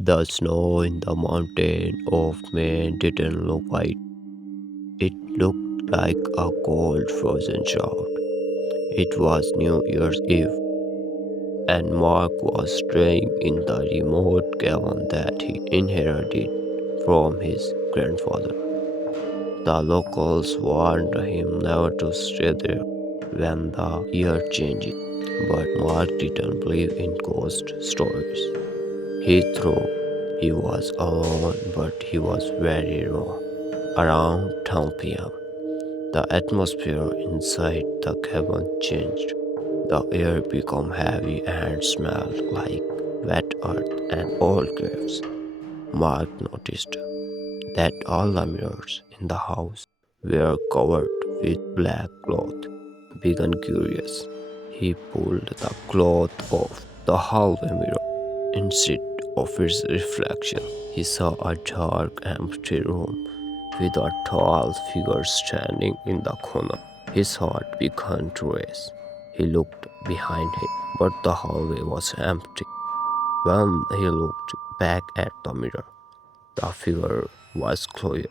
The snow in the mountain of Maine didn't look white. It looked like a cold frozen shout. It was New Year's Eve, and Mark was staying in the remote cabin that he inherited from his grandfather. The locals warned him never to stay there when the year changed, but Mark didn't believe in ghost stories. He thought he was alone, but he was very wrong. Around 10 p.m., the atmosphere inside the cabin changed. The air became heavy and smelled like wet earth and old graves. Mark noticed that all the mirrors in the house were covered with black cloth. Began curious. He pulled the cloth off the hallway mirror. Instead of its reflection, he saw a dark, empty room with a tall figure standing in the corner. His heart began to race. He looked behind him, but the hallway was empty. When he looked back at the mirror, the figure was clear.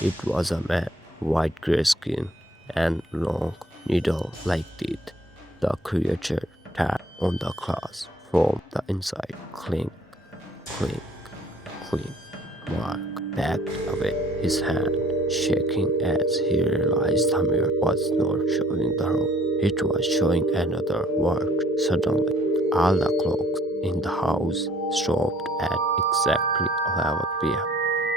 It was a man, white gray skin and long needle-like teeth. The creature tapped on the glass from the inside. Clink, clink, clink. Mark backed away, his hand shaking as he realized the mirror was not showing the room. It was showing another world. Suddenly, all the clocks in the house stopped at exactly 11 p.m.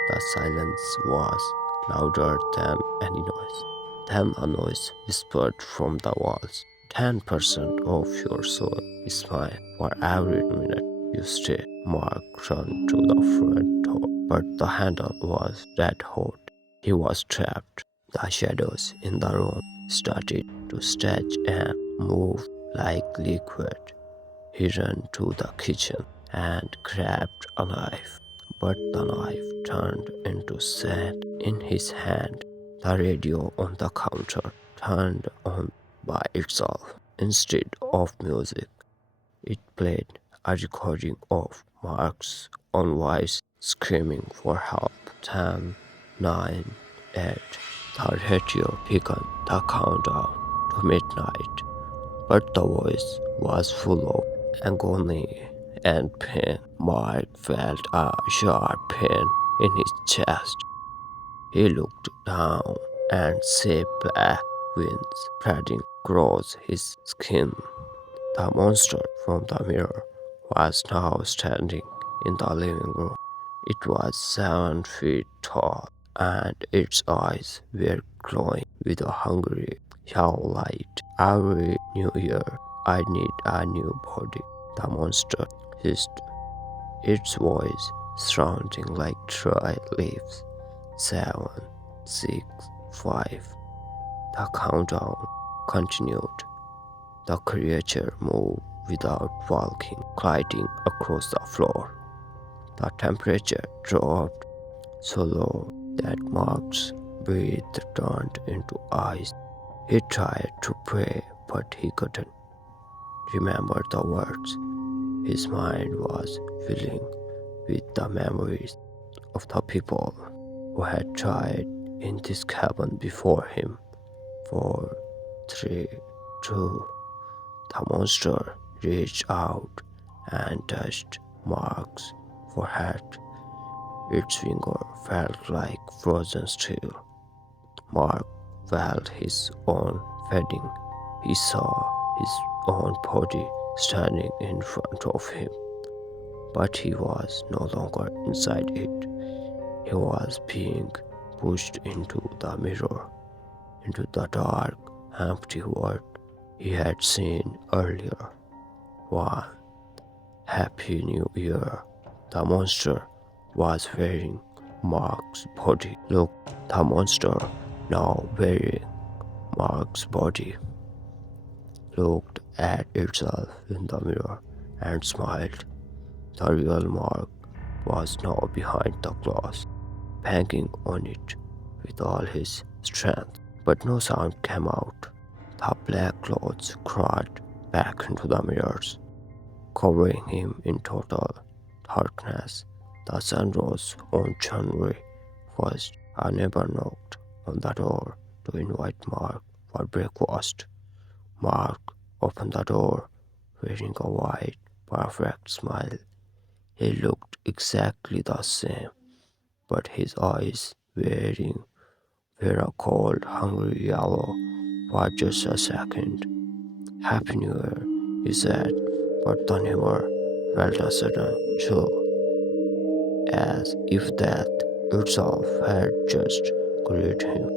The silence was louder than any noise. Then a noise whispered from the walls. 10% of your soul is mine for every minute you stay. Mark ran to the front door, but the handle was red hot. He was trapped. The shadows in the room started to stretch and move like liquid. He ran to the kitchen and grabbed a knife, but the knife turned into sand in his hand. The radio on the counter turned on by itself. Instead of music, it played a recording of Mark's own voice screaming for help. 10, 9, 8. The radio began the countdown to midnight, but the voice was full of agony and pain. Mark felt a sharp pain in his chest. He looked down and saw black veins spreading across his skin. The monster from the mirror was now standing in the living room. It was 7 feet tall, and its eyes were glowing with a hungry yellow light. Every new year, I need a new body, the monster hissed, its voice sounding like dry leaves. 7, 6, 5. The countdown continued. The creature moved without walking, gliding across the floor. The temperature dropped so low that Mark's breath turned into ice. He tried to pray, but he couldn't remember the words. His mind was filling with the memories of the people who had died in this cabin before him. 4, 3, 2. The monster reached out and touched Mark's forehead. Its finger felt like frozen steel. Mark felt his own fading. He saw his own body standing in front of him, but he was no longer inside it. He was being pushed into the mirror, into the dark, empty world he had seen earlier. 1. Happy New Year. The monster was wearing Mark's body. Look, the monster, now wearing Mark's body, looked at itself in the mirror and smiled. The real Mark was now behind the glass, banging on it with all his strength, but no sound came out. The black clothes crawled back into the mirrors, covering him in total darkness. The sun rose on January 1st. I never knocked on the door to invite Mark for breakfast. Mark opened the door wearing a white, perfect smile. He looked exactly the same, but his eyes were a cold, hungry yellow for just a second. Happy New Year, he said, but the neighbor felt a sudden chill, as if death itself had just greeted him.